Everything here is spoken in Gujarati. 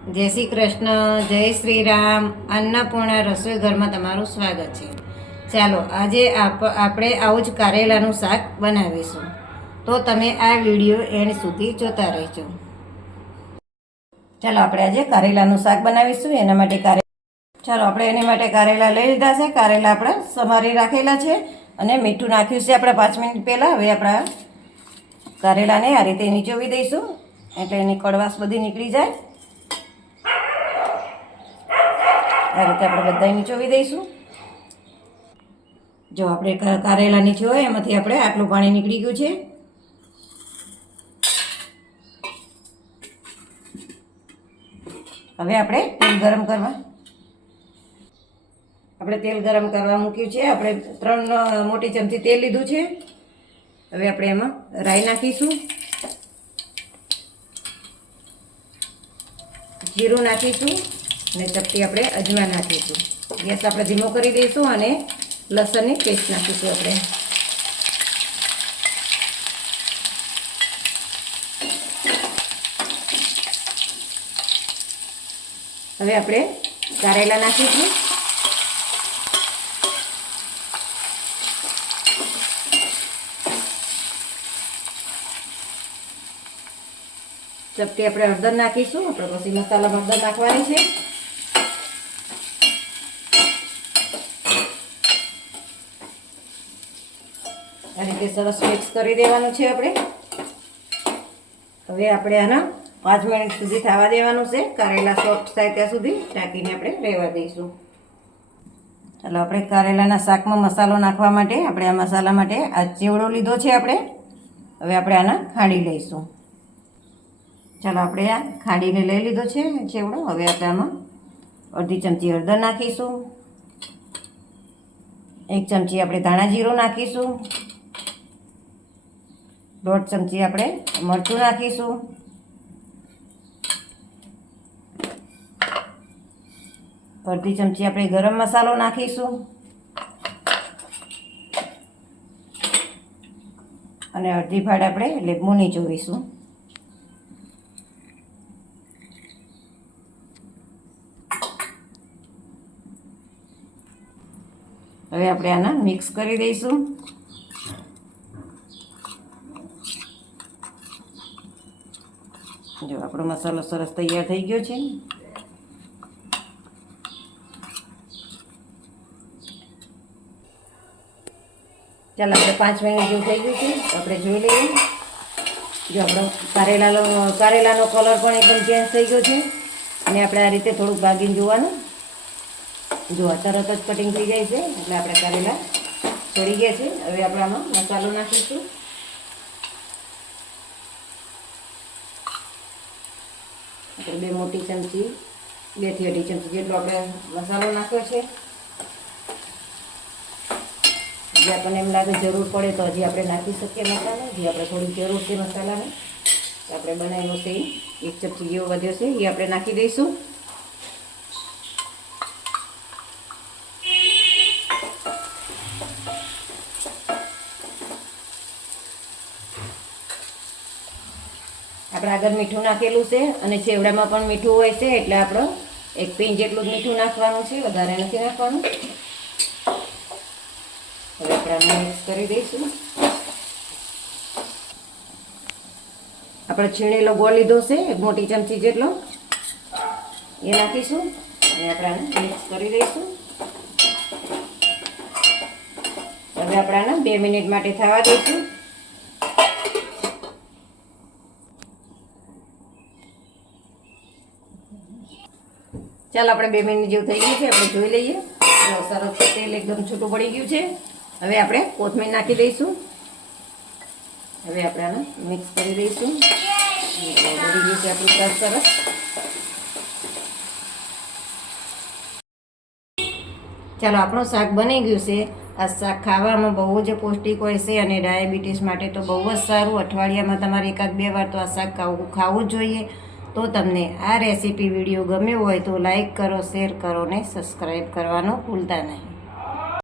જય શ્રી કૃષ્ણ, જય શ્રી રામ. અન્નપૂર્ણા રસોઈ ઘરમાં તમારું સ્વાગત છે. ચાલો આજે આપણે આવું જ કારેલાનું શાક બનાવીશું, તો તમે આ વિડીયો એન્ડ સુધી જોતા રહેજો. ચાલો આપણે આજે કારેલાનું શાક બનાવીશું. એના માટે એની માટે કારેલા લઈ લીધા છે. કારેલા આપણે સમારી રાખેલા છે અને મીઠું નાખ્યું છે આપણે 5 મિનિટ પહેલાં. હવે આપણા કારેલાને આ રીતે નીચોવી દઈશું એટલે એની કડવાશ બધી નીકળી જાય. આ રીતે આપણે બધા નીચોવી દઈશું. જો આપણે કારેલા નીચોય એમાંથી આપણે આટલું પાણી નીકળી ગયું છે. હવે આપણે તેલ ગરમ કરવા મૂક્યું છે. આપણે 3 મોટી ચમચી તેલ લીધું છે. હવે આપણે એમાં રાઈ નાખીશું, જીરું નાખીશું અને ચપટી આપણે અજમા નાખીશું. ગેસ આપણે ધીમો કરી દઈશું અને લસણની પેસ્ટ નાખીશું આપણે. હવે આપણે કારેલા નાખીશું. ચપટી આપણે હળદર નાખીશું. આપણે પછી મસાલામાં હળદર નાખવાની છે. આ રીતે સરસ મિક્સ કરી દેવાનું છે આપણે. હવે આપણે આના 5 મિનિટ સુધી થવા દેવાનું છે. કારેલા સોફ્ટ થાય ત્યાં સુધી ઢાંકીને આપણે રહેવા દઈશું. ચાલો આપણે કારેલાના શાકમાં મસાલો નાખવા માટે આપણે આ મસાલા માટે આ ચેવડો લીધો છે આપણે. હવે આપણે આના ખાંડી લઈશું. ચાલો આપણે આ ખાંડીને લઈ લીધો છે ચેવડો. હવે આપણે આમાં અડધી ચમચી હળદર નાખીશું, 1 ચમચી આપણે ધાણા જીરું નાખીશું, 1/2 ચમચી આપણે મરચું નાખીશું, અડધી ચમચી આપણે ગરમ મસાલો નાખીશું અને અડધી ફાડ આપણે લીંબુ નીચોવીશું. હવે આપણે આના મિક્સ કરી દઈશું. જો આપણો મસાલો સરસ તૈયાર થઈ ગયો છે. ચાલો આપણે 5 મિનિટ જેવું થઈ ગયું છે. આપણે જોઈ લઈએ. જો આપણો કારેલાનો કલર પણ એકદમ ચેન્જ થઈ ગયો છે અને આપણે આ રીતે થોડુંક ભાગીને જોવાનું. જો તરત જ કટિંગ થઈ જાય છે એટલે આપણે કારેલા છોડી ગયા છે. હવે આપણે આમાં મસાલો નાખીશું. આપણે 2 મોટી ચમચી 2 થી અઢી ચમચી જેટલો આપણે મસાલો નાખ્યો છે. જે આપણને એમ લાગે જરૂર પડે તો હજી આપણે નાખી શકીએ મસાલો. જે આપણે થોડી જરૂર છે મસાલાની, આપણે બનાવેલો છે 1 ચમચી જેવો વધ્યો છે એ આપણે નાખી દઈશું. આપણે આગળ મીઠું નાખેલું છે અને ચેવડામાં પણ મીઠું હોય છે એટલે આપણે 1 પિંચ જેટલું જ મીઠું નાખવાનું છે, વધારે નથી નાખવાનું. હવે આપણે મિક્સ કરી દઈશું. આપણે છીણેલો ગોળ લીધો છે 1 મોટી ચમચી જેટલો, એ નાખીશું અને આપણે મિક્સ કરી દઈશું. હવે આપણે 2 મિનિટ માટે થવા દઈશું. ચાલો આપણે 2 મિનિટ જેવું થઈ ગયું છે. આપણે જોઈ લઈએ. સરસ તેલ એકદમ છૂટું પડી ગયું છે. હવે આપણે કોથમીર નાખી દઈશું. હવે આપણે આને મિક્સ કરી દઈશું. બળી ગયું છે આપણું શાક સરસ. ચાલો આપણું શાક બની ગયું છે. આ શાક ખાવામાં બહુ જ પૌષ્ટિક હોય છે અને ડાયાબિટીસ માટે તો બહુ જ સારું. અઠવાડિયામાં તમારે 1-2 વાર તો આ શાક ખાવું જ જોઈએ. તો તમને આ રેસીપી વિડીયો ગમ્યો હોય તો લાઈક કરો, શેર કરો ને સબસ્ક્રાઈબ કરવાનું ભૂલતા નહીં.